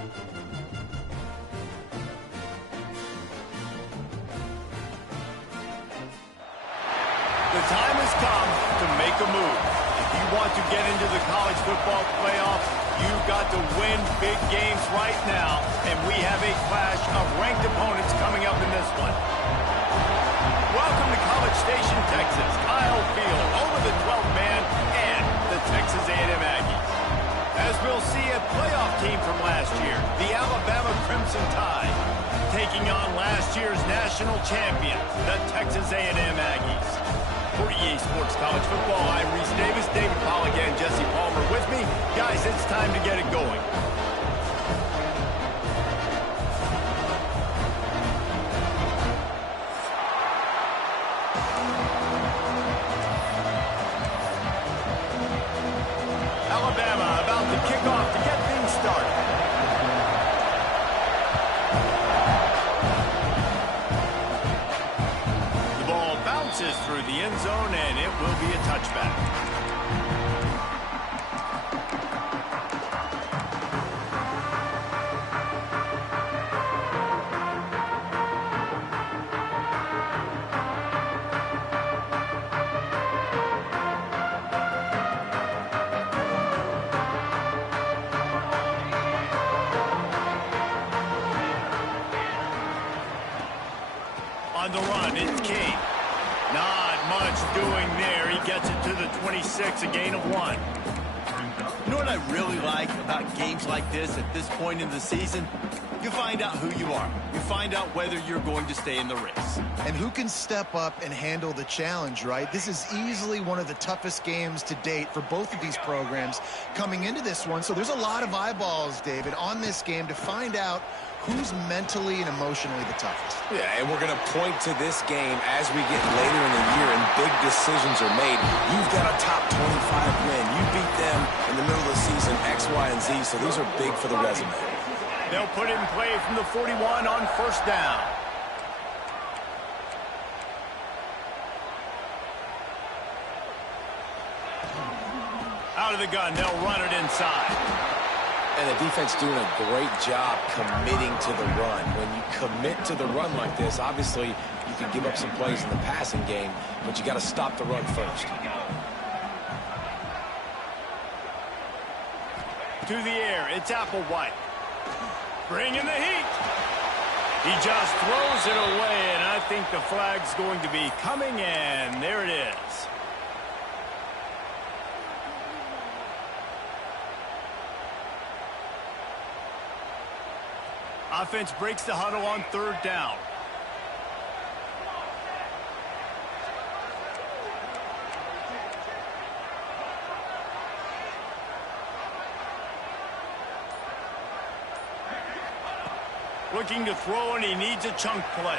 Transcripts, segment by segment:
The time has come to make a move. If you want to get into the college football playoff, you've got to win big games right now, and we have a clash of ranked opponents coming up in this one. Welcome to College Station, Texas. Kyle Field over the 12th man and the Texas A&M Aggies. As we'll see, a playoff team from last year, the Alabama Crimson Tide, taking on last year's national champions, the Texas A&M Aggies. For EA Sports College Football, I'm Reese Davis, David Pollack, and Jesse Palmer with me. Guys, it's time to get it going. Alabama about to kick off to get things started. The ball bounces through the end zone, and it will be a touchback. On the run, it's King. Not much doing there. He gets it to the 26, a gain of 1. You know what I really like about games like this at this point in the season? You find out who you are. You find out whether you're going to stay in the race. And who can step up and handle the challenge, right? This is easily one of the toughest games to date for both of these programs coming into this one. So there's a lot of eyeballs, David, on this game to find out who's mentally and emotionally the toughest. Yeah, and we're going to point to this game as we get later in the year and big decisions are made. You've got a top 25 win. You beat them in the middle of the season, X, Y, and Z, so these are big for the resume. They'll put it in play from the 41 on first down. Out of the gun, they'll run it inside. And the defense doing a great job committing to the run. When you commit to the run like this, obviously you can give up some plays in the passing game, but you got to stop the run first. To the air, it's Applewhite. Bringing the heat. He just throws it away, and I think the flag's going to be coming in. There it is. Offense breaks the huddle on third down. Looking to throw, and he needs a chunk play.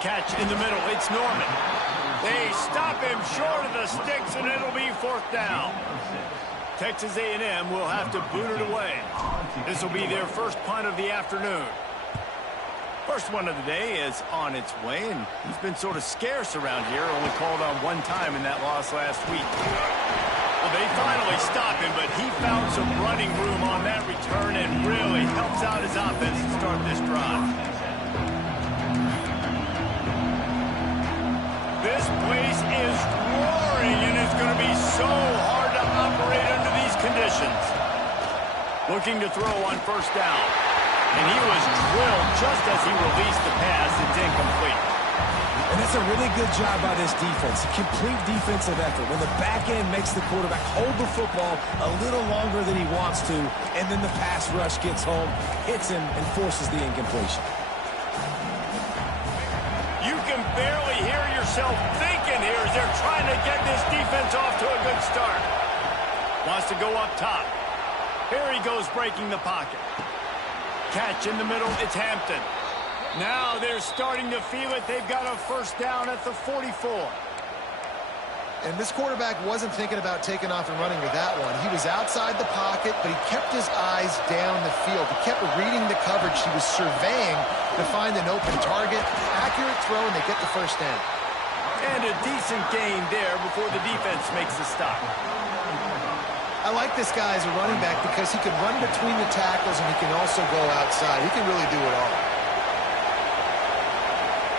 Catch in the middle. It's Norman. They stop him short of the sticks, and it'll be fourth down. Texas A&M will have to boot it away. This will be their first punt of the afternoon. First one of the day is on its way, and he's been sort of scarce around here, only called on one time in that loss last week. Well, they finally stop him, but he found some running room on that return and really helps out his offense to start this drive. This place is roaring, and it's going to be so hard to operate under these conditions. Looking to throw on first down. And he was drilled just as he released the pass. It's incomplete. And that's a really good job by this defense. A complete defensive effort. When the back end makes the quarterback hold the football a little longer than he wants to, and then the pass rush gets home, hits him, and forces the incompletion. You can barely hear yourself thinking here as they're trying to get this defense off to a good start. Wants to go up top. Here he goes breaking the pocket. Catch in the middle, it's Hampton. Now they're starting to feel it. They've got a first down at the 44. And this quarterback wasn't thinking about taking off and running with that one. He was outside the pocket, but he kept his eyes down the field. He kept reading the coverage. He was surveying to find an open target. Accurate throw, and they get the first down. And a decent gain there before the defense makes the stop. I like this guy as a running back because he can run between the tackles and he can also go outside. He can really do it all.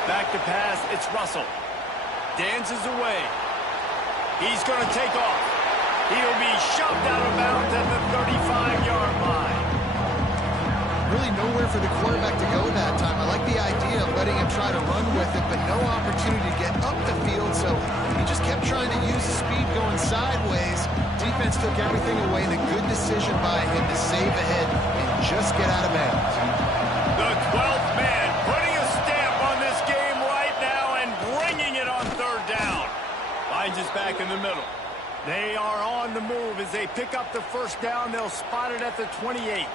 Back to pass, it's Russell. Dances away. He's going to take off. He'll be shoved out of bounds at the 35-yard line. Really nowhere for the quarterback to go that time. I like the idea of letting him try to run with it, but no opportunity to get up the field, so he just kept trying to use the speed going sideways. Defense took everything away, and a good decision by him to save ahead and just get out of bounds. The 12th man putting a stamp on this game right now and bringing it on third down. Finds us back in the middle. They are on the move as they pick up the first down. They'll spot it at the 28.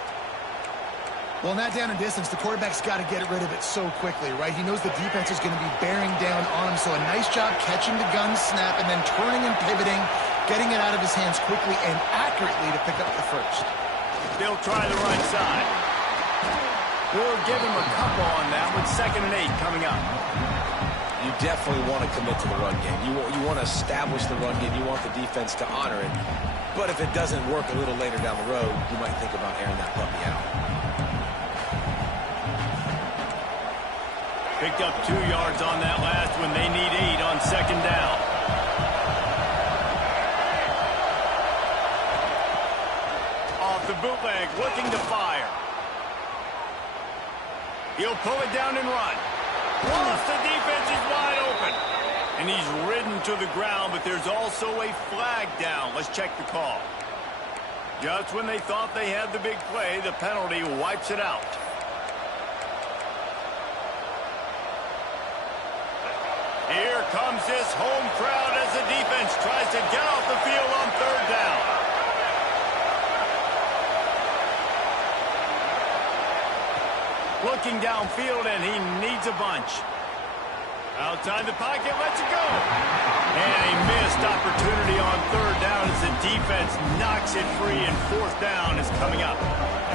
Well, in that down and distance, the quarterback's got to get rid of it so quickly, right? He knows the defense is going to be bearing down on him, so a nice job catching the gun snap and then turning and pivoting, getting it out of his hands quickly and accurately to pick up the first. They'll try the right side. We'll give him a couple on that with 2nd and 8 coming up. You definitely want to commit to the run game. You want to establish the run game. You want the defense to honor it. But if it doesn't work a little later down the road, you might think about airing that puppy out. Picked up 2 yards on that last one. They need 8 on 2nd down. Off the bootleg, looking to fire. He'll pull it down and run. Plus, the defense is wide open. And he's ridden to the ground, but there's also a flag down. Let's check the call. Just when they thought they had the big play, the penalty wipes it out. Here comes this home crowd as the defense tries to get off the field on third down. Looking downfield, and he needs a bunch. Outside the pocket, lets it go. And a missed opportunity on third down as the defense knocks it free, and 4th down is coming up.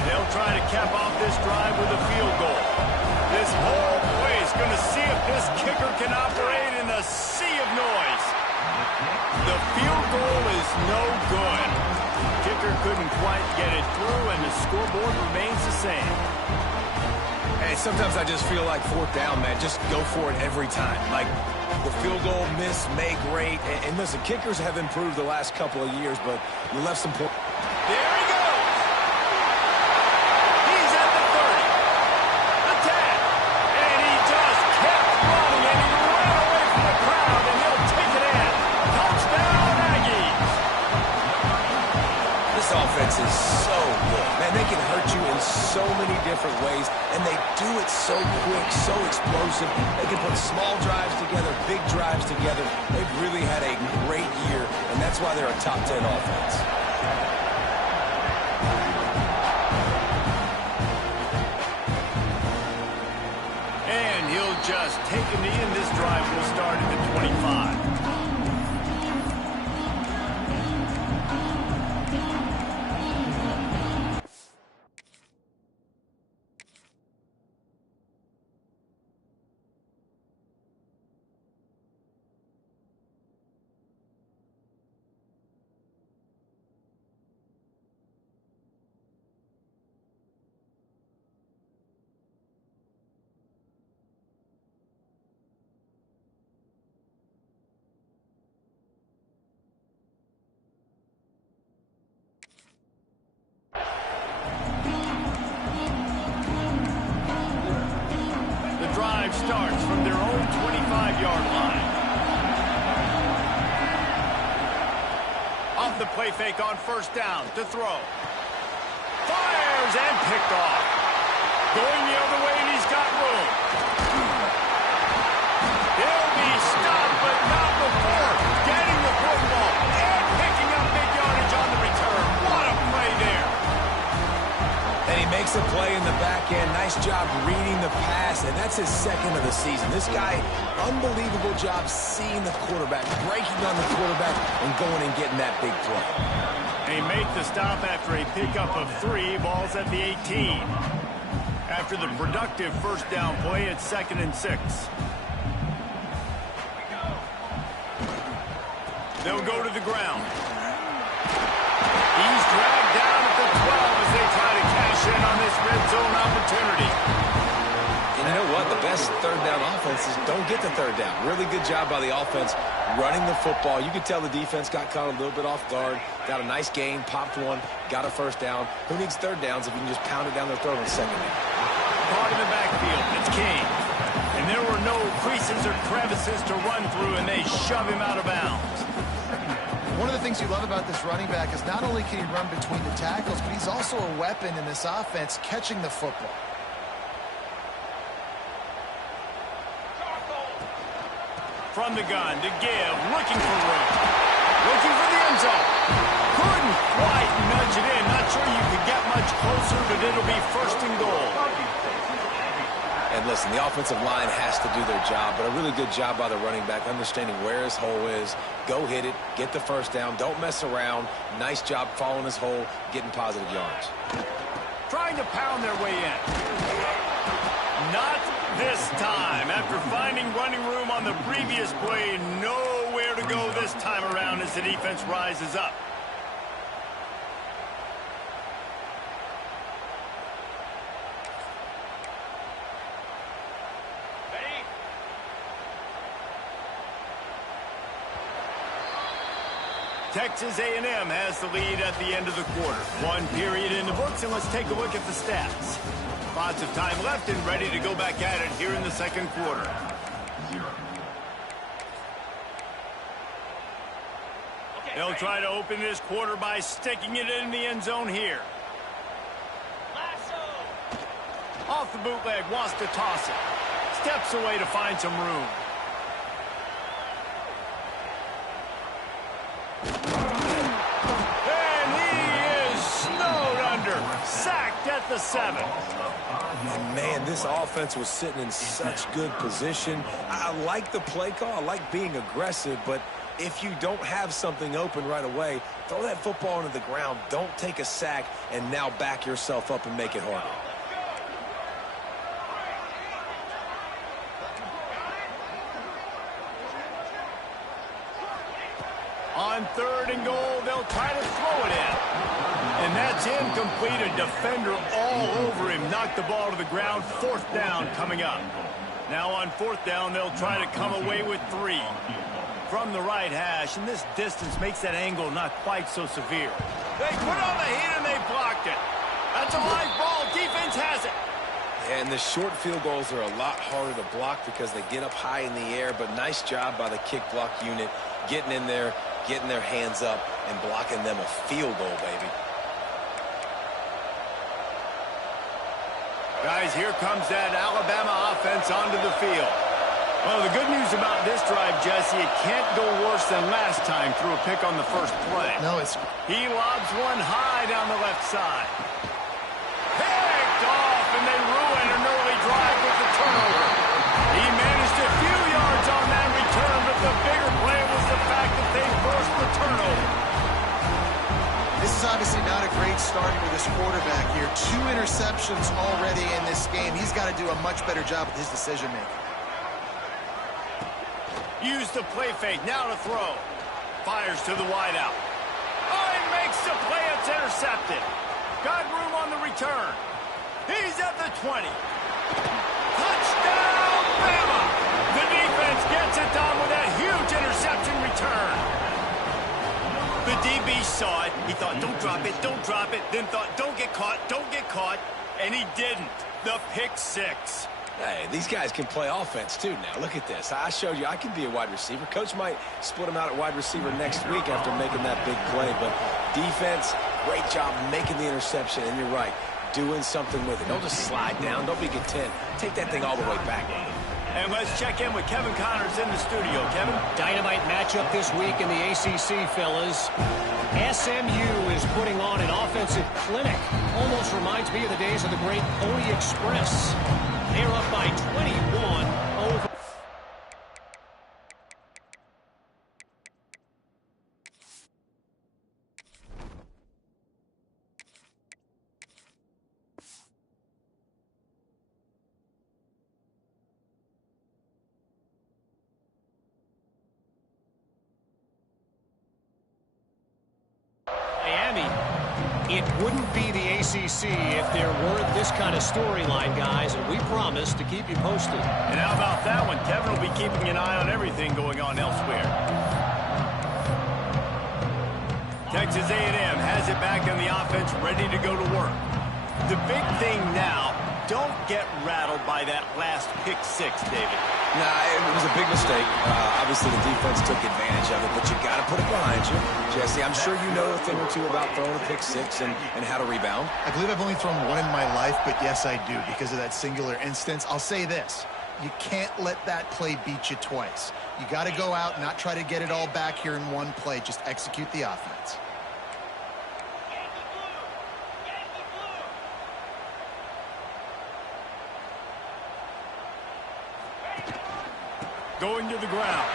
They'll try to cap off this drive with a field goal. This whole place going to see if this kicker can operate in a sea of noise. The field goal is no good. Kicker couldn't quite get it through, and the scoreboard remains the same. Hey, sometimes I just feel like 4th down, man. Just go for it every time. Like, the field goal, miss, make, great. And listen, kickers have improved the last couple of years, but you left some points. There he goes. He's at the 30. The 10. And he just kept running, and he ran away from the crowd, and he'll take it in. Touchdown, Aggies. This offense is so good. Man, they can hurt you in so many different ways, and they do it so quick, so explosive. They can put small drives together, big drives together. They've really had a great year, and that's why they're a top 10 offense. And he'll just take a knee, and this drive will start at the 25. Starts from their own 25-yard line. Off the play fake on 1st down to throw. Fires and picked off. Going the other way, and he's got room. He'll be stopped, but not before getting the football and picking up big yardage on the return. What a play there. And he makes a play in the back end. Nice job reading the pass, and that's his 2nd of the season. This guy, unbelievable job seeing the quarterback, breaking on the quarterback, and going and getting that big play. They make the stop after a pickup of 3. Ball's at the 18. After the productive 1st down play, it's 2nd and 6. They'll go to the ground. He's dragged down at the 12 as they try to cash in on this red zone opportunity. And you know what? The best third down offenses don't get the third down. Really good job by the offense running the football. You could tell the defense got caught a little bit off guard, got a nice gain, popped one, got a first down. Who needs third downs if you can just pound it down their throat on second down? Caught in the backfield. It's King. And there were no creases or crevices to run through, and they shove him out of bounds. One of the things you love about this running back is not only can he run between the tackles, but he's also a weapon in this offense catching the football. From the gun to give, looking for room. Looking for the end zone. Couldn't quite nudge it in. Not sure you could get much closer, but it'll be first and goal. And listen, the offensive line has to do their job, but a really good job by the running back, understanding where his hole is. Go hit it, get the first down, don't mess around. Nice job following his hole, getting positive yards. Trying to pound their way in. Not this time. After finding running room on the previous play, nowhere to go this time around as the defense rises up. Texas A&M has the lead at the end of the quarter. One period in the books, and let's take a look at the stats. Lots of time left and ready to go back at it here in the second quarter. They'll try to open this quarter by sticking it in the end zone here. Off the bootleg, wants to toss it. Steps away to find some room. And he is snowed under. Sacked at the 7. And man, this offense was sitting in such good position. I like the play call. I like being aggressive, but if you don't have something open right away, throw that football into the ground. Don't take a sack and now back yourself up and make it harder. On third and goal, they'll try to throw it in. And that's incomplete. A defender all over him. Knocked the ball to the ground. Fourth down coming up. Now on fourth down, they'll try to come away with 3. From the right hash, and this distance makes that angle not quite so severe. They put on the heat and they blocked it. That's a live ball. Defense has it. And the short field goals are a lot harder to block because they get up high in the air, but nice job by the kick block unit getting in there, getting their hands up, and blocking them a field goal, baby. Guys, here comes that Alabama offense onto the field. Well, the good news about this drive, Jesse, it can't go worse than last time through a pick on the first play. No, it's... He lobs one high down the left side. Picked off, and they ruin an early drive with the turnover. He managed a few yards on that return, but the bigger play was the fact that they forced the turnover. This is obviously not a great start for this quarterback here. 2 interceptions already in this game. He's got to do a much better job with his decision-making. Use the play fake, now to throw. Fires to the wideout. Oh, he makes the play, it's intercepted. Got room on the return. He's at the 20. Touchdown, Bama! The defense gets it done with that huge interception return. The DB saw it. He thought, don't drop it. Then thought, don't get caught. And he didn't. The pick 6. Hey, these guys can play offense, too, now. Look at this. I showed you I can be a wide receiver. Coach might split him out at wide receiver next week after making that big play. But defense, great job making the interception. And you're right, doing something with it. Don't just slide down. Don't be content. Take that thing all the way back. And let's check in with Kevin Connors in the studio. Kevin? Dynamite matchup this week in the ACC, fellas. SMU is putting on an offensive clinic. Almost reminds me of the days of the great Pony Express. They're up by 21 over. Miami It wouldn't be the ACC if there weren't this kind of storyline, guys, and we promise to keep you posted. And how about that one? Kevin will be keeping an eye on everything going on elsewhere. Texas A&M has it back in the offense, ready to go to work. The big thing now, don't get rattled by that last pick six, David. Nah, it was a big mistake. Obviously, the defense took advantage of it, but you got to put it behind you. Jesse, I'm sure you know a thing or two about throwing a pick six and how to rebound. I believe I've only thrown one in my life, but yes, I do, because of that singular instance. I'll say this. You can't let that play beat you twice. You got to go out and not try to get it all back here in one play. Just execute the offense. Going to the ground.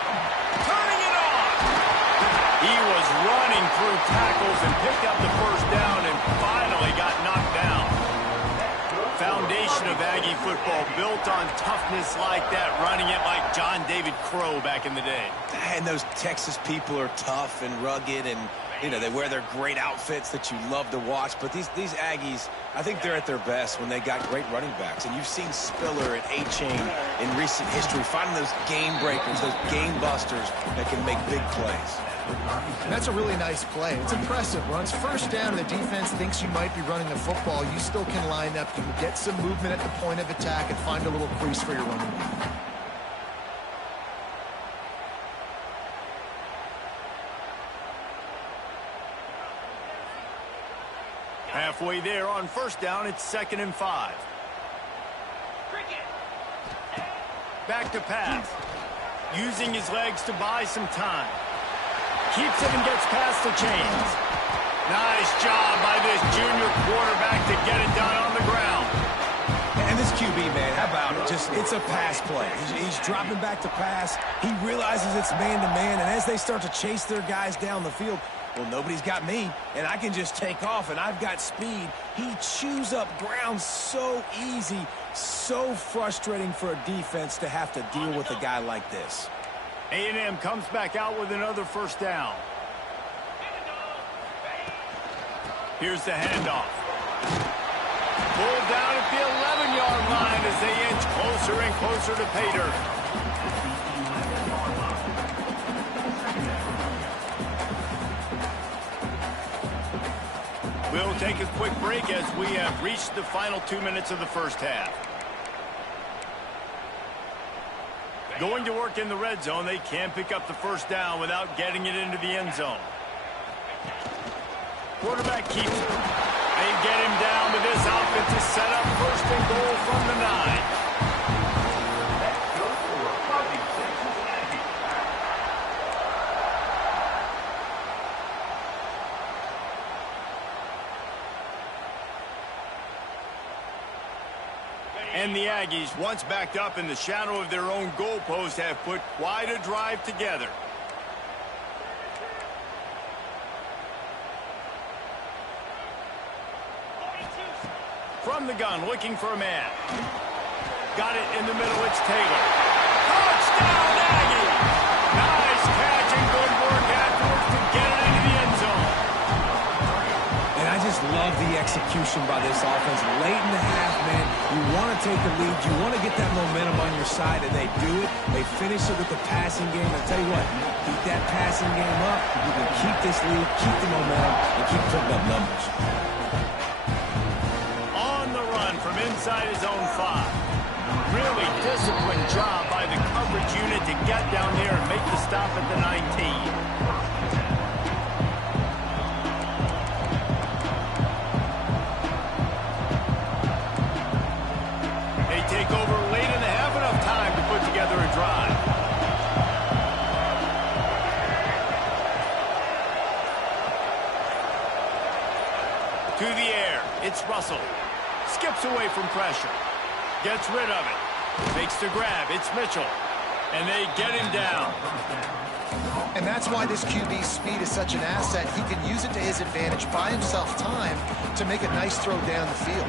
Turning it on! He was running through tackles and picked up the first down and finally got knocked down. Foundation of Aggie football built on toughness like that, running it like John David Crow back in the day. And those Texas people are tough and rugged, and you know, they wear their great outfits that you love to watch. But these Aggies, I think they're at their best when they got great running backs. And you've seen Spiller and A-Chain in recent history finding those game breakers, those game busters that can make big plays. And that's a really nice play. It's impressive. Runs first down and the defense thinks you might be running the football. You still can line up. You can get some movement at the point of attack and find a little crease for your running back. Halfway there on first down, it's 2nd and 5. Back to pass. Using his legs to buy some time. Keeps it and gets past the chains. Nice job by this junior quarterback to get it done on the ground. And this QB, man, how about it? It's a pass play. He's dropping back to pass. He realizes it's man-to-man, and as they start to chase their guys down the field, well, nobody's got me, and I can just take off, and I've got speed. He chews up ground so easy, so frustrating for a defense to have to deal with a guy like this. A&M comes back out with another first down. Here's the handoff. Pulled down at the 11-yard line as they inch closer and closer to pay dirt. We'll take a quick break as we have reached the final 2 minutes of the first half. Going to work in the red zone, they can't pick up the first down without getting it into the end zone. Quarterback keeps it. They get him down with this offensive setup. 1st and goal from the 9. And the Aggies, once backed up in the shadow of their own goalpost, have put quite a drive together. From the gun, looking for a man. Got it in the middle, it's Taylor. Touchdown, Aggie! Nice catch and good work afterwards to get it into the end zone. And I just love the execution by this offense. Late in the half, man, you want to take the lead. You want to get that momentum on your side, and they do it. They finish it with the passing game. I'll tell you what, keep that passing game up. You can keep this lead, keep the momentum, and keep putting up numbers. On the run from inside his own 5. Really disciplined job by the coverage unit to get down there and make the stop at the 19. Take over late in the half, enough time to put together a drive. To the air, it's Russell. Skips away from pressure. Gets rid of it. Makes the grab, it's Mitchell. And they get him down. And that's why this QB's speed is such an asset. He can use it to his advantage, buy himself time to make a nice throw down the field.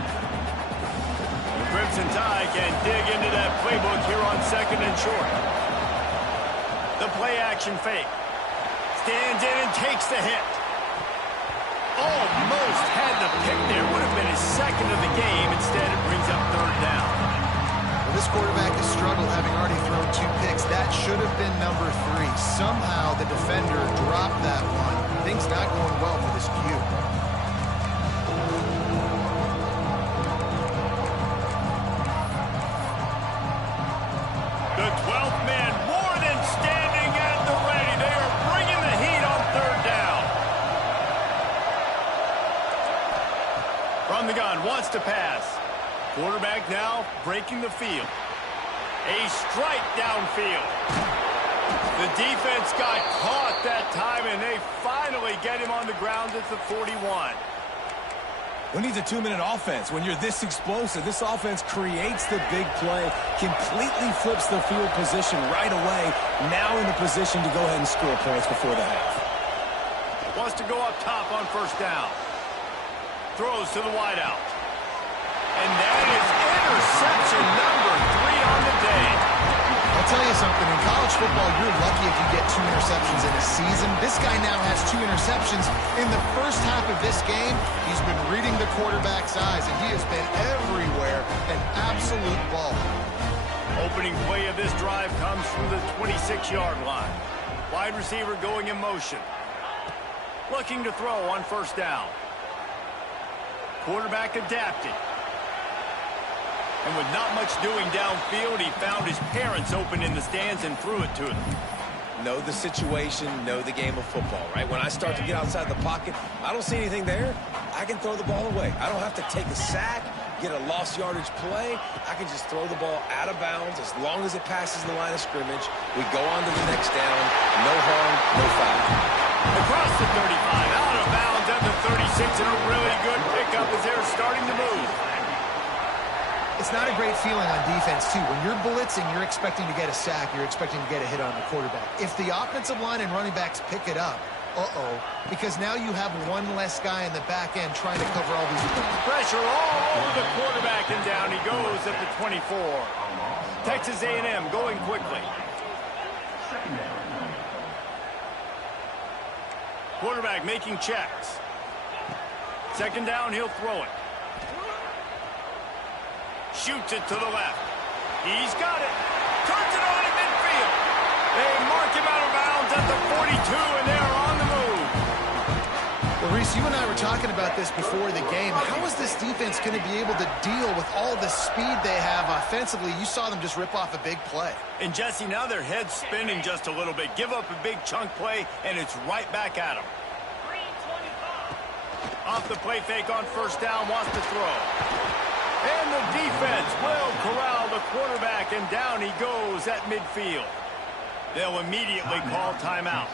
Crimson Tide can dig into that playbook here on 2nd and short. The play action fake. Stands in and takes the hit. Almost almost had the pick there. Would have been his second of the game. Instead, it brings up third down. Well, this quarterback has struggled, having already thrown 2 picks. That should have been number 3. Somehow the defender dropped that one. Things not going well for this Q. The 12th man more than standing at the ready. They are bringing the heat on third down. From the gun, wants to pass. Quarterback now breaking the field. A strike downfield. The defense got caught that time, and they finally get him on the ground at the 41. We need a 2-minute offense. When you're this explosive, this offense creates the big play, completely flips the field position right away, now in a position to go ahead and score points before the half. Wants to go up top on first down. Throws to the wideout. And that is interception number 3 on the day. I'll tell you something, in college football, you're lucky if you get 2 interceptions in a season. This guy now has 2 interceptions. In the first half of this game, he's been reading the quarterback's eyes, and he has been everywhere, an absolute ball. Opening play of this drive comes from the 26-yard line. Wide receiver going in motion. Looking to throw on first down. Quarterback adapted. And with not much doing downfield, he found his parents open in the stands and threw it to them. Know the situation, know the game of football, right? When I start to get outside the pocket, I don't see anything there, I can throw the ball away. I don't have to take a sack, get a lost yardage play. I can just throw the ball out of bounds as long as it passes the line of scrimmage. We go on to the next down. No harm, no foul. Across the 35, out of bounds at the 36, and a really good pickup as they're starting to move. It's not a great feeling on defense, too. When you're blitzing, you're expecting to get a sack. You're expecting to get a hit on the quarterback. If the offensive line and running backs pick it up, because now you have one less guy in the back end trying to cover all these points. Pressure all over the quarterback, and down he goes at the 24. Texas A&M going quickly. Quarterback making checks. Second down, he'll throw it. Shoots it to the left. He's got it. Turns it on in midfield. They mark him out of bounds at the 42, and they are on the move. Well, Reese, you and I were talking about this before the game. How is this defense going to be able to deal with all the speed they have offensively? You saw them just rip off a big play. And, Jesse, now their head's spinning just a little bit. Give up a big chunk play, and it's right back at them. Off the play fake on first down, wants to throw. And the defense will corral the quarterback, and down he goes at midfield. They'll immediately call timeout.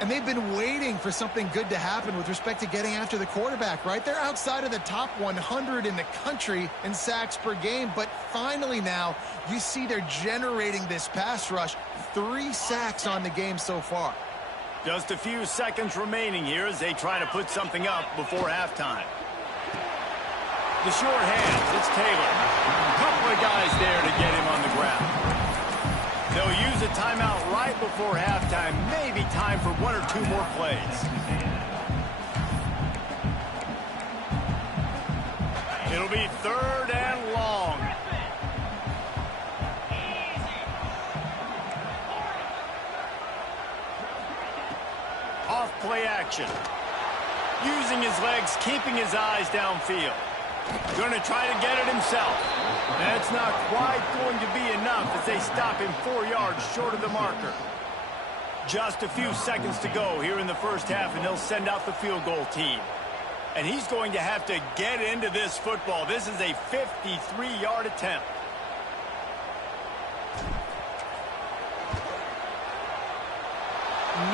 And they've been waiting for something good to happen with respect to getting after the quarterback, right? They're outside of the top 100 in the country in sacks per game, but finally now you see they're generating this pass rush. 3 sacks on the game so far. Just a few seconds remaining here as they try to put something up before halftime. The short hands, it's Taylor. A couple of guys there to get him on the ground. They'll use a timeout right before halftime. Maybe time for 1 or 2 more plays. It'll be third and long. Off play action. Using his legs, keeping his eyes downfield. Going to try to get it himself. That's not quite going to be enough as they stop him 4 yards short of the marker. Just a few seconds to go here in the first half, and they'll send out the field goal team. And he's going to have to get into this football. This is a 53-yard attempt.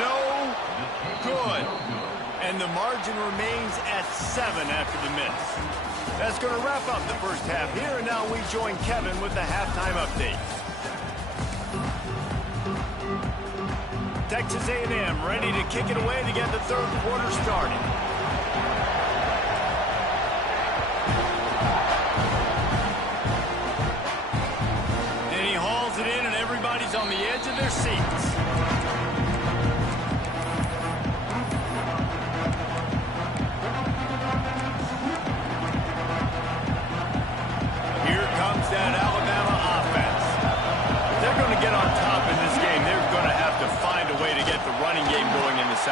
No good. And the margin remains at 7 after the miss. That's going to wrap up the first half here, and now we join Kevin with the halftime update. Texas A&M ready to kick it away to get the third quarter started. Then he hauls it in, and everybody's on the edge of their seats.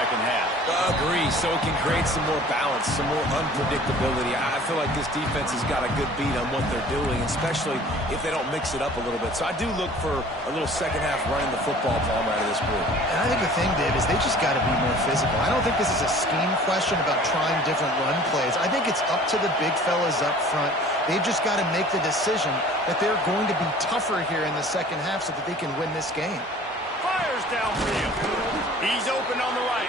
second half. Agree, so it can create some more balance, some more unpredictability. I feel like this defense has got a good beat on what they're doing, especially if they don't mix it up a little bit. So I do look for a little second half running the football palm out of this group. And I think the thing, Dave, is they just got to be more physical. I don't think this is a scheme question about trying different run plays. I think it's up to the big fellas up front. They've just got to make the decision that they're going to be tougher here in the second half so that they can win this game. Fires downfield. He's open on the right.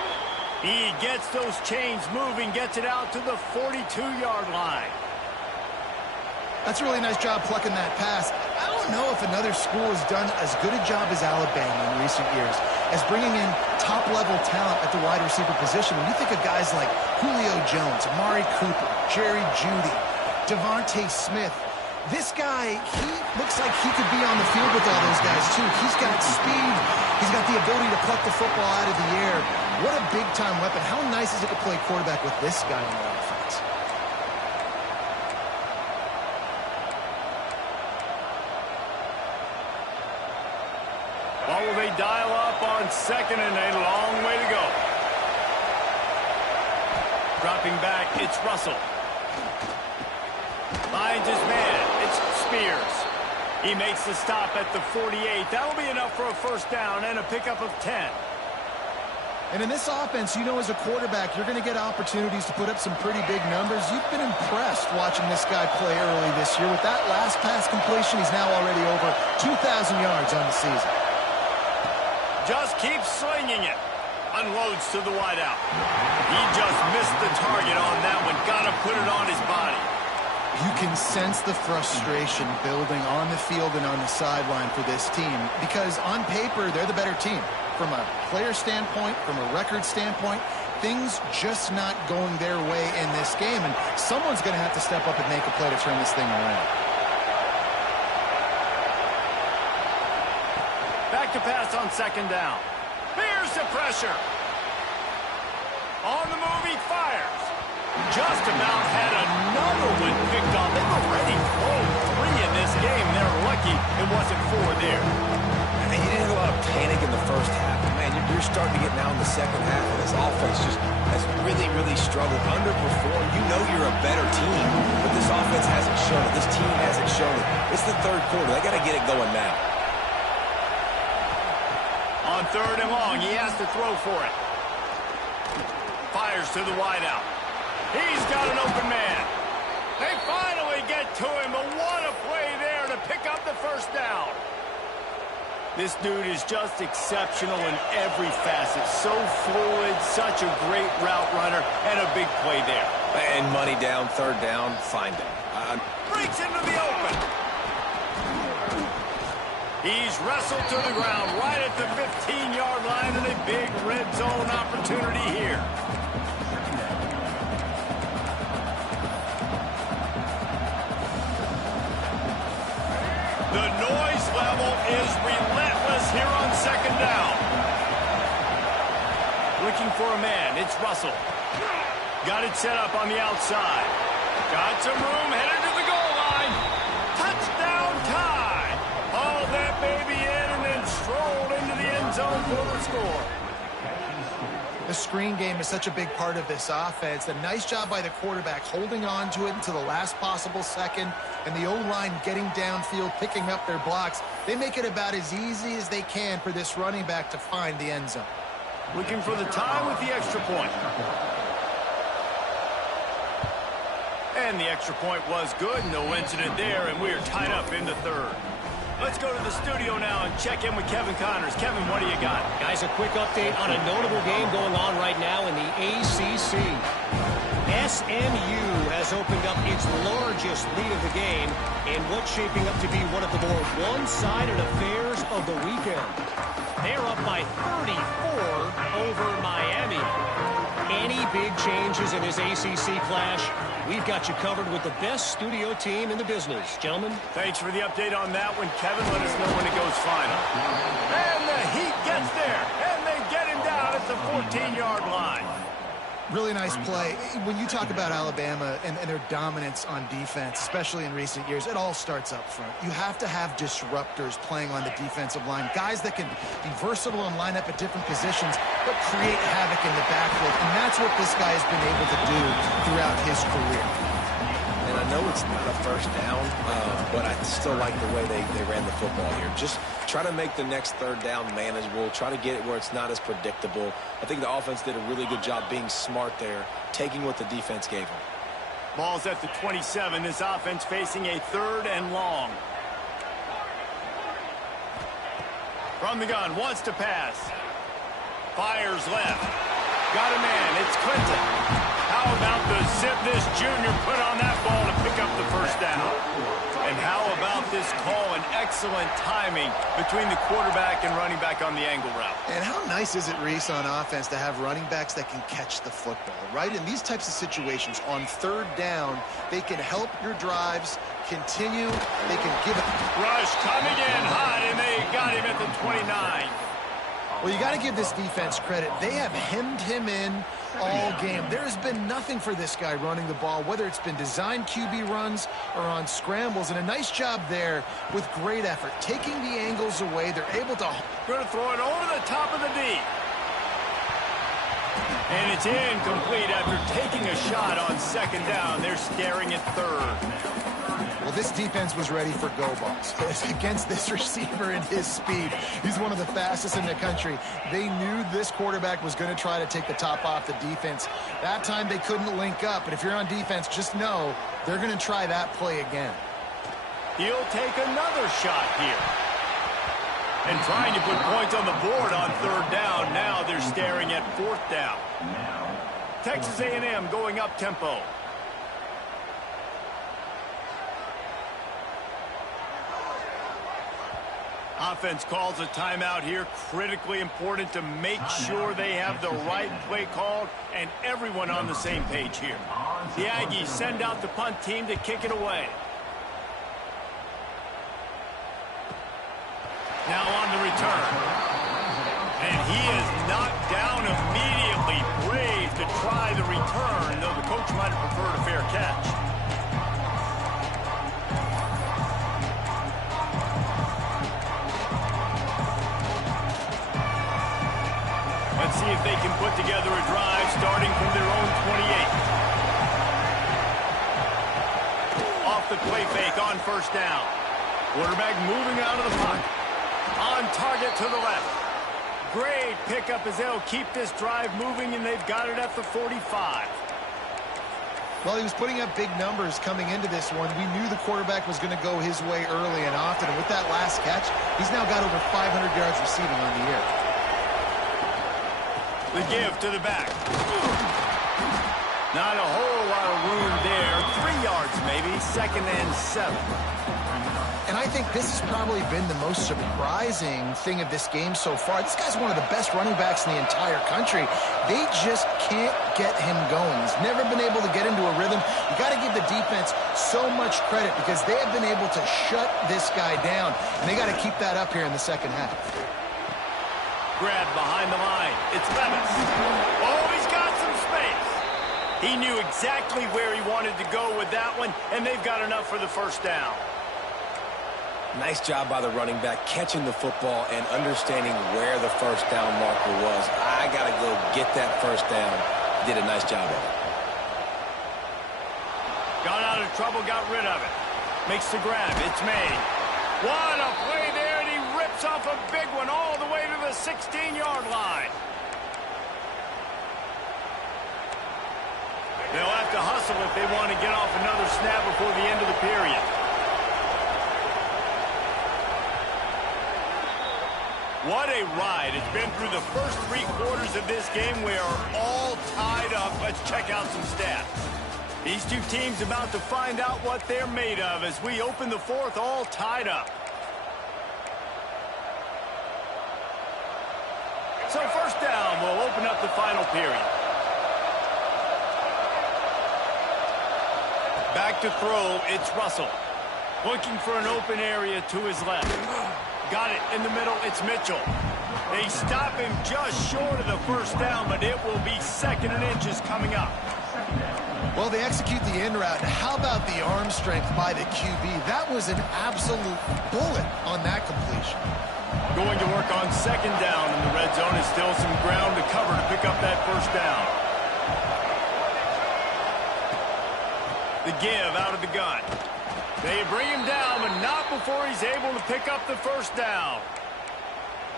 He gets those chains moving, gets it out to the 42-yard line. That's a really nice job plucking that pass. I don't know if another school has done as good a job as Alabama in recent years as bringing in top-level talent at the wide receiver position. When you think of guys like Julio Jones, Amari Cooper, Jerry Jeudy, Devontae Smith, this guy, he looks like he could be on the field with all those guys, too. He's got speed. He's got the ability to pluck the football out of the air. What a big-time weapon. How nice is it to play quarterback with this guy on the offense? Well, will they dial up on second and a long way to go? Dropping back, it's Russell. Finds his man. It's Spears. He makes the stop at the 48. That'll be enough for a first down and a pickup of 10. And in this offense, you know, as a quarterback, you're going to get opportunities to put up some pretty big numbers. You've been impressed watching this guy play early this year. With that last pass completion, he's now already over 2,000 yards on the season. Just keeps slinging it. Unloads to the wideout. He just missed the target on that one. Got to put it on his body. You can sense the frustration building on the field and on the sideline for this team because on paper, they're the better team. From a player standpoint, from a record standpoint, things just not going their way in this game, and someone's going to have to step up and make a play to turn this thing around. Back to pass on second down. Here's the pressure. On the move, he fires. Just about had another one picked off. They've already thrown 3 in this game. They're lucky it wasn't 4 there. And you didn't have a lot of panic in the first half. Man, you're starting to get now in the second half, and this offense just has really, really struggled, underperformed. You know you're a better team, but this offense hasn't shown it. This team hasn't shown it. It's the third quarter. They got to get it going now. On third and long, he has to throw for it. Fires to the wideout. He's got an open man. They finally get to him, but what a play there to pick up the first down. This dude is just exceptional in every facet. So fluid, such a great route runner, and a big play there. And money down, third down, find him. Breaks into the open. He's wrestled to the ground right at the 15-yard line, and a big red zone opportunity here. The noise level is relentless here on second down. Looking for a man. It's Russell. Got it set up on the outside. Got some room, headed to the goal line. Touchdown tie. Hauled that baby in and then strolled into the end zone for the score. The screen game is such a big part of this offense. A nice job by the quarterback holding on to it until the last possible second, and the O-line getting downfield, picking up their blocks. They make it about as easy as they can for this running back to find the end zone. Looking for the tie with the extra point. And the extra point was good. No incident there, and we are tied up in the third. Let's go to the studio now and check in with Kevin Connors. Kevin, what do you got? Guys, a quick update on a notable game going on right now in the ACC. SMU has opened up its largest lead of the game in what's shaping up to be one of the more one-sided affairs of the weekend. They're up by 34 over Miami. Any big changes in this ACC clash? We've got you covered with the best studio team in the business. Gentlemen. Thanks for the update on that one, Kevin. Let us know when it goes final. And the Heat gets there, and they get him down at the 14-yard line. Really nice play. When you talk about Alabama and their dominance on defense, especially in recent years, it all starts up front. You have to have disruptors playing on the defensive line, guys that can be versatile and line up at different positions, but create havoc in the backfield. And that's what this guy has been able to do throughout his career. And I know it's not a first down, but I still like the way they ran the football here. Just try to make the next third down manageable. Try to get it where it's not as predictable. I think the offense did a really good job being smart there, taking what the defense gave them. Ball's at the 27. This offense facing a 3rd and long. From the gun, wants to pass. Fires left. Got a man. It's Clinton. How about the zip this junior put on that ball to pick up the first down? And how about this call and excellent timing between the quarterback and running back on the angle route? And how nice is it, Reese, on offense to have running backs that can catch the football, right? In these types of situations, on 3rd down, they can help your drives continue. They can give it. Rush coming in hot, and they got him at the 29. Well, you got to give this defense credit. They have hemmed him in all game. There has been nothing for this guy running the ball, whether it's been designed QB runs or on scrambles, and a nice job there with great effort. Taking the angles away, they're able to... Going to throw it over the top of the D. And it's incomplete after taking a shot on 2nd down. They're staring at 3rd. Well, this defense was ready for go balls against this receiver and his speed. He's one of the fastest in the country. They knew this quarterback was going to try to take the top off the defense. That time they couldn't link up, but if you're on defense, just know they're going to try that play again. He'll take another shot here. And trying to put points on the board on 3rd down. Now they're staring at 4th down. Texas A&M going up tempo. Offense calls a timeout here. Critically important to make sure they have the right play called and everyone on the same page here. The Aggies send out the punt team to kick it away. Now on the return. And he is knocked down immediately. Brave to try the return, though the coach might have preferred a fair catch. Let's see if they can put together a drive starting from their own 28. Off the play fake on 1st down. Quarterback moving out of the pocket. On target to the left. Great pickup as they'll keep this drive moving, and they've got it at the 45. Well, he was putting up big numbers coming into this one. We knew the quarterback was going to go his way early and often, and with that last catch, he's now got over 500 yards receiving on the year. The give to the back. Not a whole lot of room there. 3 yards maybe. 2nd and 7. And I think this has probably been the most surprising thing of this game so far. This guy's one of the best running backs in the entire country. They just can't get him going. He's never been able to get into a rhythm. You got to give the defense so much credit because they have been able to shut this guy down. And they got to keep that up here in the 2nd half. Grab behind the line. It's Levis. Oh, he's got some space. He knew exactly where he wanted to go with that one, and they've got enough for the 1st down. Nice job by the running back catching the football and understanding where the 1st down marker was. I got to go get that 1st down. Did a nice job of it. Got out of trouble, got rid of it. Makes the grab. It's made. What a play there, and he rips off a big one all the way to the 16-yard line. They'll have to hustle if they want to get off another snap before the end of the period. What a ride. It's been through the first 3 quarters of this game. We are all tied up. Let's check out some stats. These two teams about to find out what they're made of as we open the 4th all tied up. So 1st down will open up the final period. Back to throw, it's Russell. Looking for an open area to his left. Got it in the middle, it's Mitchell. They stop him just short of the first down, but it will be 2nd and inches coming up. Well, they execute the in route. How about the arm strength by the QB? That was an absolute bullet on that completion. Going to work on 2nd down, and the red zone is still some ground to cover to pick up that first down. The give out of the gun. They bring him down, but not before he's able to pick up the first down.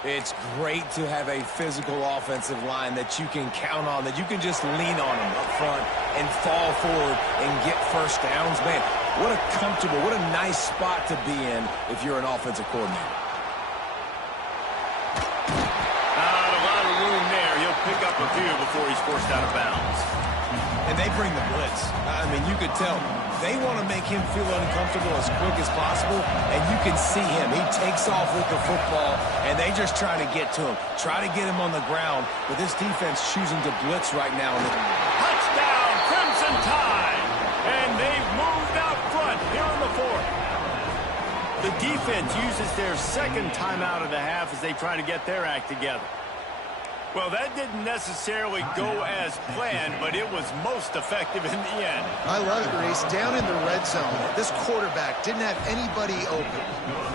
It's great to have a physical offensive line that you can count on, that you can just lean on them up front and fall forward and get first downs. Man, what a comfortable, what a nice spot to be in if you're an offensive coordinator. Not a lot of room there. He'll pick up a few before he's forced out of bounds. And they bring the blitz. I mean, you could tell they want to make him feel uncomfortable as quick as possible, and you can see him. He takes off with the football, and they just try to get to him, try to get him on the ground, but this defense choosing to blitz right now. Touchdown, Crimson Tide! And they've moved out front here in the 4th. The defense uses their 2nd timeout of the half as they try to get their act together. Well, that didn't necessarily go as planned, but it was most effective in the end. I love it, Reese. Down in the red zone, this quarterback didn't have anybody open.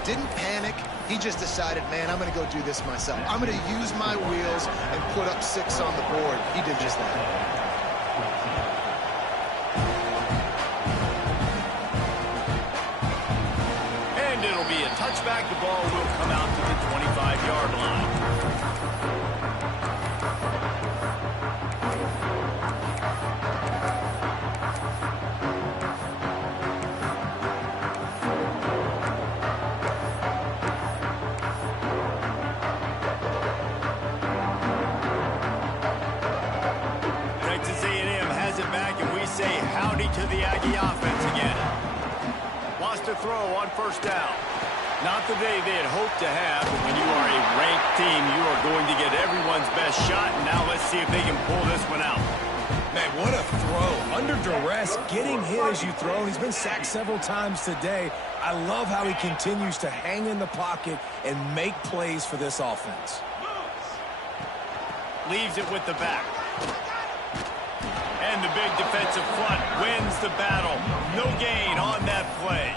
Didn't panic. He just decided, man, I'm going to go do this myself. I'm going to use my wheels and put up 6 on the board. He did just that. And it'll be a touchback. The ball will come out to the 25-yard line. To the Aggie offense again. Wants to throw on first down. Not the day they had hoped to have, but when you are a ranked team, you are going to get everyone's best shot, and now let's see if they can pull this one out. Man, what a throw. Under duress, getting hit as you throw. He's been sacked several times today. I love how he continues to hang in the pocket and make plays for this offense. Leaves it with the back. And the big defensive front wins the battle. No gain on that play.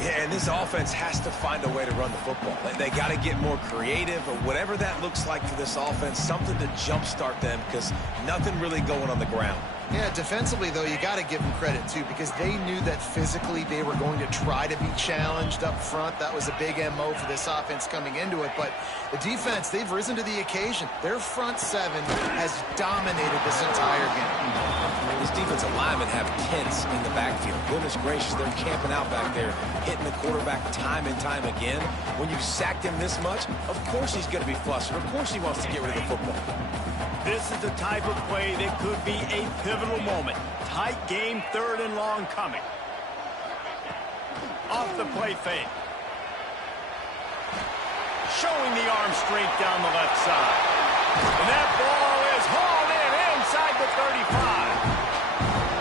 Yeah, and this offense has to find a way to run the football. They got to get more creative, or whatever that looks like for this offense, something to jumpstart them, because nothing really going on the ground. Yeah, defensively, though, you got to give them credit, too, because they knew that physically they were going to try to be challenged up front. That was a big MO for this offense coming into it. But the defense, they've risen to the occasion. Their front 7 has dominated this entire game. This defensive linemen have tents in the backfield. Goodness gracious, they're camping out back there, hitting the quarterback time and time again. When you've sacked him this much, of course he's going to be flustered. Of course he wants to get rid of the football. This is the type of play that could be a pivotal moment. Tight game, 3rd and long coming. Off the play fake. Showing the arm strength down the left side. And that ball is hauled in inside the 35.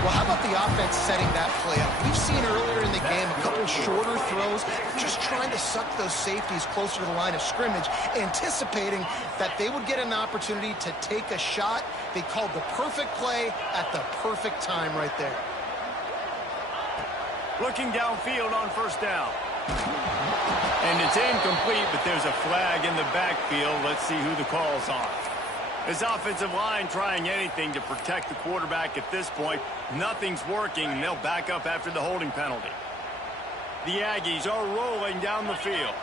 Well, how about the offense setting that play up? We've seen earlier in the game a couple shorter throws, just trying to suck those safeties closer to the line of scrimmage, anticipating that they would get an opportunity to take a shot. They called the perfect play at the perfect time right there. Looking downfield on first down. And it's incomplete, but there's a flag in the backfield. Let's see who the call's on. This offensive line trying anything to protect the quarterback at this point. Nothing's working, and they'll back up after the holding penalty. The Aggies are rolling down the field.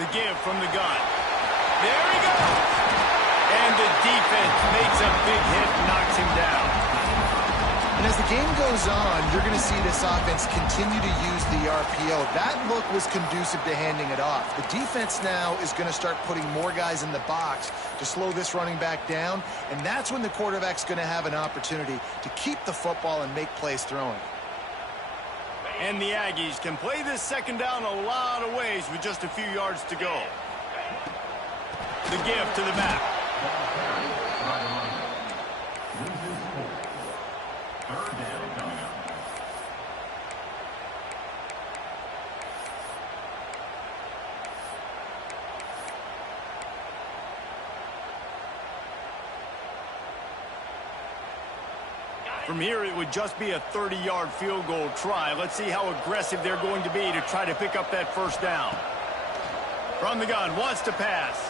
The give from the gun. There he goes! And the defense makes a big hit and knocks him down. And as the game goes on, you're going to see this offense continue to use the RPO. That look was conducive to handing it off. The defense now is going to start putting more guys in the box to slow this running back down, and that's when the quarterback's going to have an opportunity to keep the football and make plays throwing. And the Aggies can play this 2nd down a lot of ways with just a few yards to go. The give to the back. From here, it would just be a 30-yard field goal try. Let's see how aggressive they're going to be to try to pick up that first down. From the gun, wants to pass.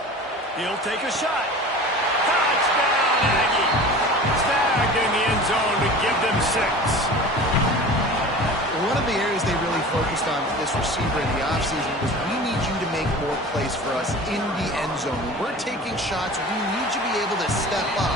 He'll take a shot. Touchdown, Aggie. Snagged in the end zone to give them 6. One of the areas they really focused on for this receiver in the offseason was we need you to make more plays for us in the end zone. When we're taking shots, we need you to be able to step up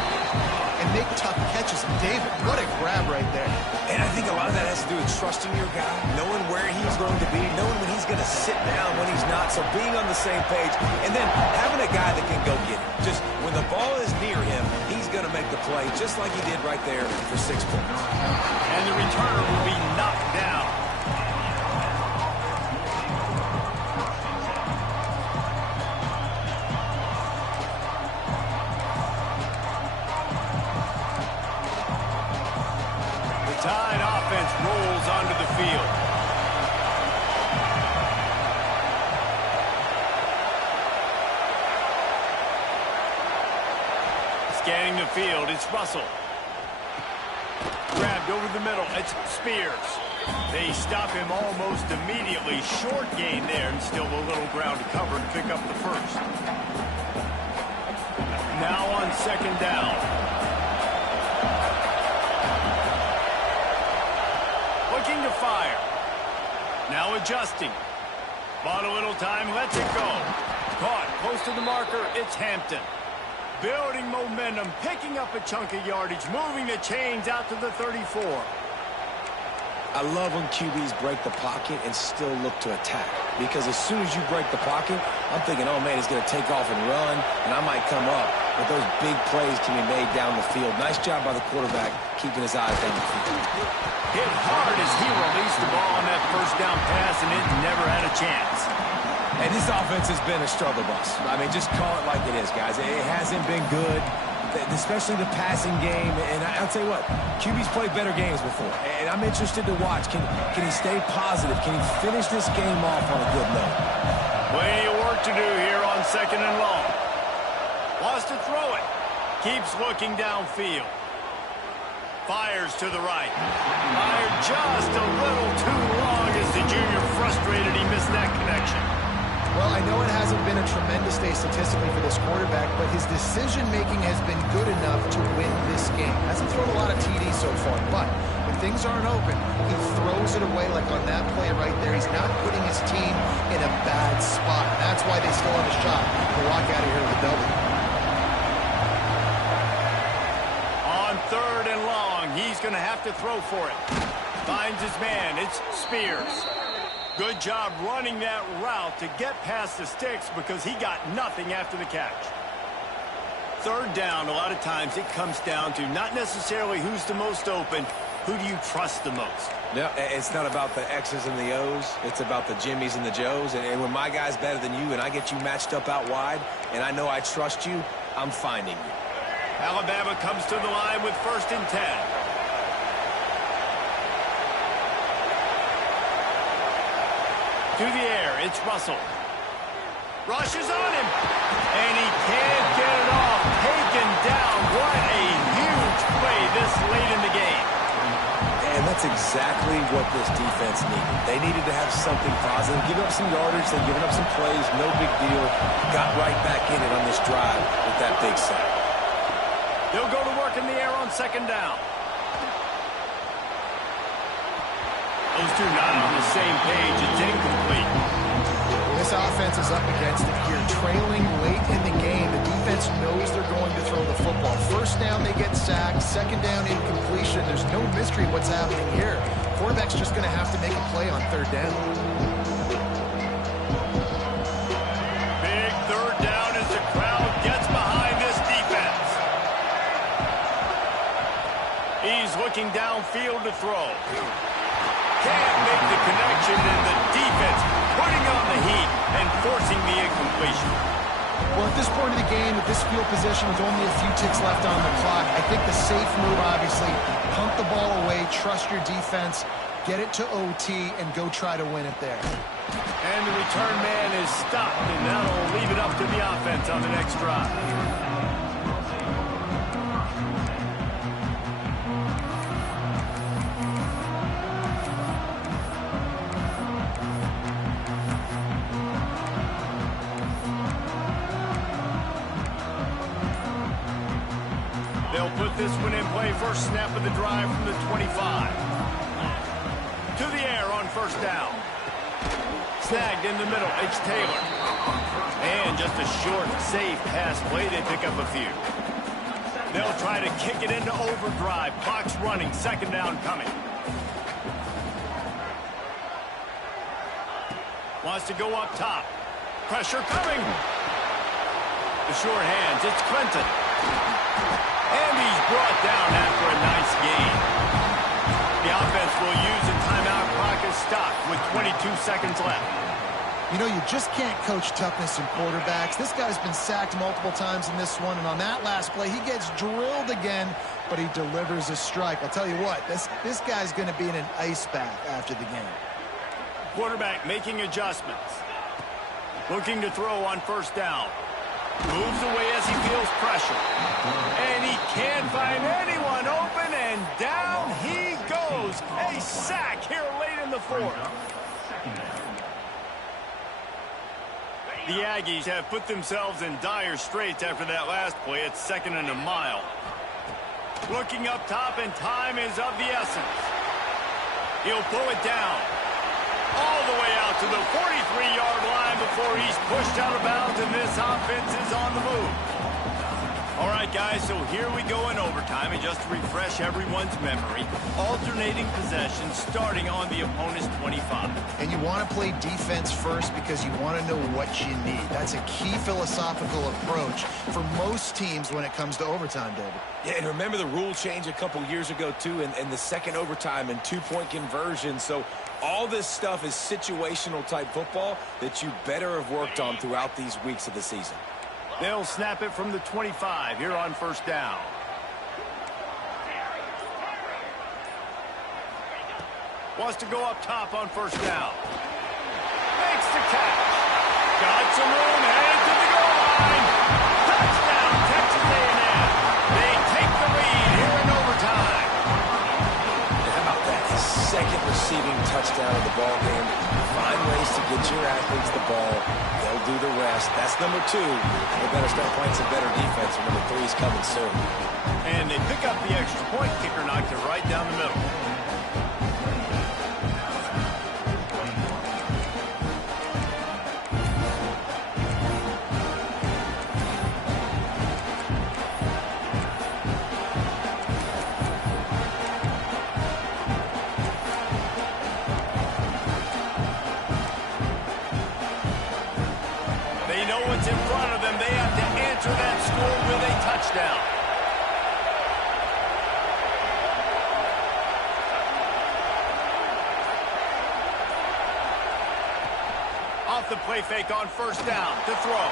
and make tough catches. And David, what a grab right there. And I think a lot of that has to do with trusting your guy, knowing where he's going to be, knowing when he's going to sit down, when he's not, so being on the same page, and then having a guy that can go get it. Just when the ball is near him, he's going to make the play, just like he did right there for 6 points. And the returner will be knocked down. Tide offense rolls onto the field. Scanning the field, it's Russell. Grabbed over the middle, it's Spears. They stop him almost immediately. Short gain there, and still a little ground to cover to pick up the first. Now on second down. Looking to fire. Now adjusting. Bought a little time, lets it go. Caught close to the marker, it's Hampton. Building momentum, picking up a chunk of yardage, moving the chains out to the 34. I love when QBs break the pocket and still look to attack. Because as soon as you break the pocket, I'm thinking, oh man, he's going to take off and run, and I might come up. But those big plays can be made down the field. Nice job by the quarterback, keeping his eyes down the field. Hit hard as he released the ball on that first down pass, and it never had a chance. And this offense has been a struggle bus. I mean, just call it like it is, guys. It hasn't been good, especially the passing game. And I'll tell you what, QB's played better games before. And I'm interested to watch. Can he stay positive? Can he finish this game off on a good note? Plenty of work to do here on second and long. Wants to throw it. Keeps looking downfield. Fires to the right. Fired just a little too long as the junior frustrated he missed that connection. Well, I know it hasn't been a tremendous day statistically for this quarterback, but his decision-making has been good enough to win this game. Hasn't thrown a lot of TDs so far, but when things aren't open, he throws it away like on that play right there. He's not putting his team in a bad spot. That's why they still have a shot to walk out of here with a W. On third and long, he's going to have to throw for it. Finds his man. It's Spears. Good job running that route to get past the sticks because he got nothing after the catch. Third down, a lot of times it comes down to not necessarily who's the most open, who do you trust the most? No, it's not about the X's and the O's. It's about the Jimmies and the Joes. And when my guy's better than you and I get you matched up out wide and I know I trust you, I'm finding you. Alabama comes to the line with 1st and 10. To the air, it's Russell. Rushes on him, and he can't get it off. Taken down. What a huge play this late in the game. And that's exactly what this defense needed. They needed to have something positive. Give up some yardage, they've given up some plays, no big deal. Got right back in it on this drive with that big sack. They'll go to work in the air on second down. Those two not on the same page. It's incomplete. This offense is up against it here. Trailing late in the game, the defense knows they're going to throw the football. First down, they get sacked. Second down, incompletion. There's no mystery what's happening here. Quarterback's just going to have to make a play on third down. Big third down as the crowd gets behind this defense. He's looking downfield to throw. Can't make the connection, and the defense putting on the heat and forcing the incompletion. Well, at this point of the game, at this field position with only a few ticks left on the clock, I think the safe move, obviously, punt the ball away, trust your defense, get it to OT, and go try to win it there. And the return man is stopped, and that'll leave it up to the offense on the next drive. They'll put this one in play. First snap of the drive from the 25. To the air on first down. Snagged in the middle. It's Taylor. And just a short, safe pass play. They pick up a few. They'll try to kick it into overdrive. Clock's running. Second down coming. Wants to go up top. Pressure coming. The short hands. It's Clinton. And he's brought down after a nice gain. The offense will use a timeout. Clock is stopped with 22 seconds left. You know, you just can't coach toughness in quarterbacks. This guy's been sacked multiple times in this one, and on that last play, he gets drilled again, but he delivers a strike. I'll tell you what, this guy's going to be in an ice bath after the game. Quarterback making adjustments. Looking to throw on first down. Moves away as he feels pressure. And he can't find anyone open, and down he goes. A sack here late in the fourth. The Aggies have put themselves in dire straits after that last play. It's second and a mile. Looking up top, and time is of the essence. He'll pull it down. All the way out to the 43-yard line before he's pushed out of bounds, and this offense is on the move. All right, guys, so here we go in overtime, and just to refresh everyone's memory, alternating possessions starting on the opponent's 25. And you want to play defense first because you want to know what you need. That's a key philosophical approach for most teams when it comes to overtime, David. Yeah, and remember the rule change a couple years ago, too, in the second overtime and two-point conversion. So all this stuff is situational-type football that you better have worked on throughout these weeks of the season. They'll snap it from the 25 here on first down. Wants to go up top on first down. Makes the catch. Got some room, headed to the goal line. Touchdown, Texas A&M. They take the lead here in overtime. How about that? Second receiving touchdown of the ball game. Find ways to get your athletes the ball. They'll do the rest. That's number 2. They better start playing some better defense. Number 3 is coming soon. And they pick up the extra point. Kicker knocked it right down the middle. In front of them, they have to answer that score with a touchdown. Off the play fake on first down to throw.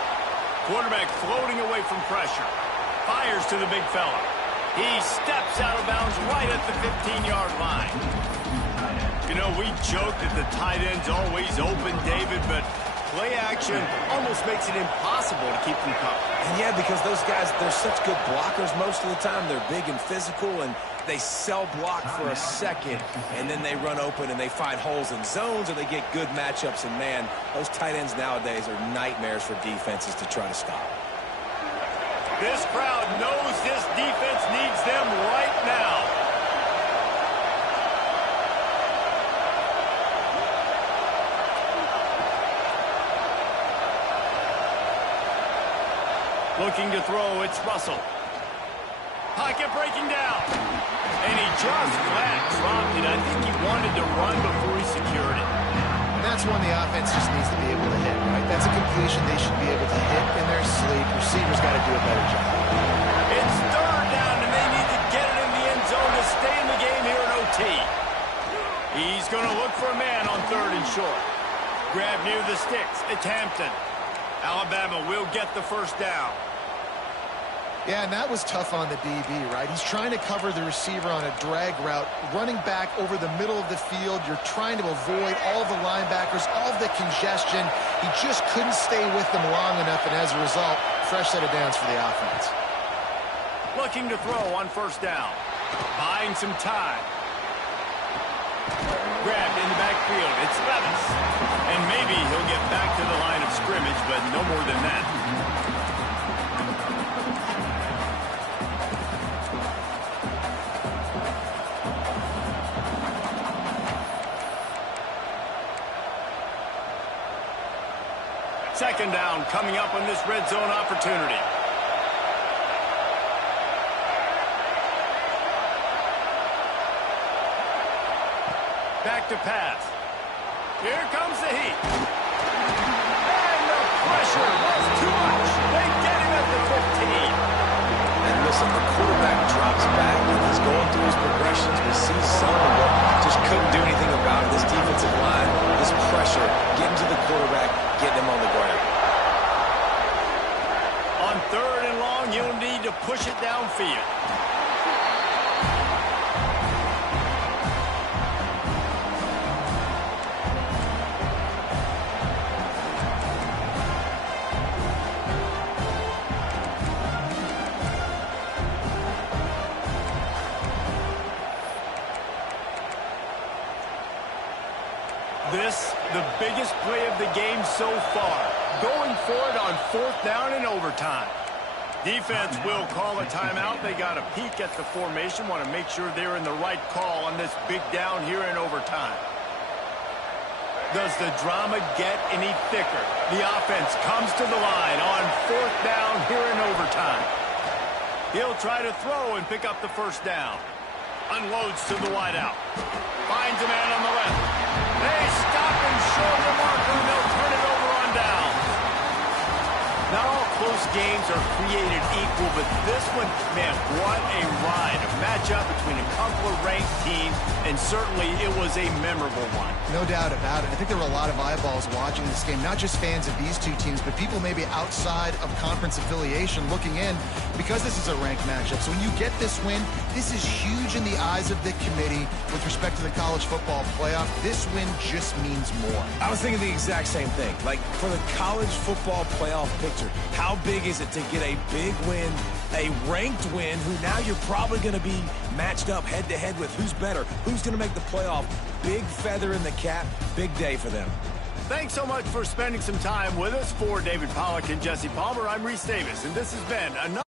Quarterback floating away from pressure. Fires to the big fella. He steps out of bounds right at the 15-yard line. You know, we joke that the tight end's always open, David, but play action almost makes it impossible to keep them covered. And yeah, because those guys, they're such good blockers most of the time. They're big and physical, and they sell block for a second, and then they run open and they find holes in zones, or they get good matchups. And, man, those tight ends nowadays are nightmares for defenses to try to stop. This crowd knows this defense needs them right now. Looking to throw, it's Russell. Pocket breaking down. And he just flat dropped it. I think he wanted to run before he secured it. And that's one the offense just needs to be able to hit, right? That's a completion they should be able to hit in their sleep. Receivers got to do a better job. It's third down, and they need to get it in the end zone to stay in the game here in OT. He's going to look for a man on third and short. Grab near the sticks. It's Hampton. Alabama will get the first down. Yeah, and that was tough on the DB, right? He's trying to cover the receiver on a drag route, running back over the middle of the field. You're trying to avoid all of the linebackers, all of the congestion. He just couldn't stay with them long enough, and as a result, fresh set of downs for the offense. Looking to throw on first down. Buying some time. Grabbed in the backfield. It's Levis. And maybe he'll get back to the line of scrimmage, but no more than that. Second down coming up on this red zone opportunity. Back to pass. Here comes the heat. And the pressure was too much. They get him at the 15. And listen, the quarterback drops back and he's going through his progressions. We see some of what just couldn't do anything about it. This defensive line, this pressure, getting to the quarterback, getting him on the ground. On third and long, you'll need to push it downfield. This, the biggest play of the game so far. Going for it on fourth down in overtime. Defense will call a timeout. They got a peek at the formation. Want to make sure they're in the right call on this big down here in overtime. Does the drama get any thicker? The offense comes to the line on fourth down here in overtime. He'll try to throw and pick up the first down. Unloads to the wideout. Finds a man on the left. They stop and short the marker, and they'll turn it over on down. Not all close games are created equal, but this one, man, what a ride. A matchup between a couple of ranked teams, and certainly it was a memorable one. No doubt about it. I think there were a lot of eyeballs watching this game, not just fans of these two teams, but people maybe outside of conference affiliation looking in because this is a ranked matchup. So when you get this win, this is huge in the eyes of the committee with respect to the college football playoff. This win just means more. I was thinking the exact same thing. Like, for the college football playoff picture, how big is it to get a big win, a ranked win, who now you're probably going to be matched up head-to-head with who's better, who's going to make the playoff. Big feather in the cap, big day for them. Thanks so much for spending some time with us. For David Pollack and Jesse Palmer, I'm Reese Davis, and this has been another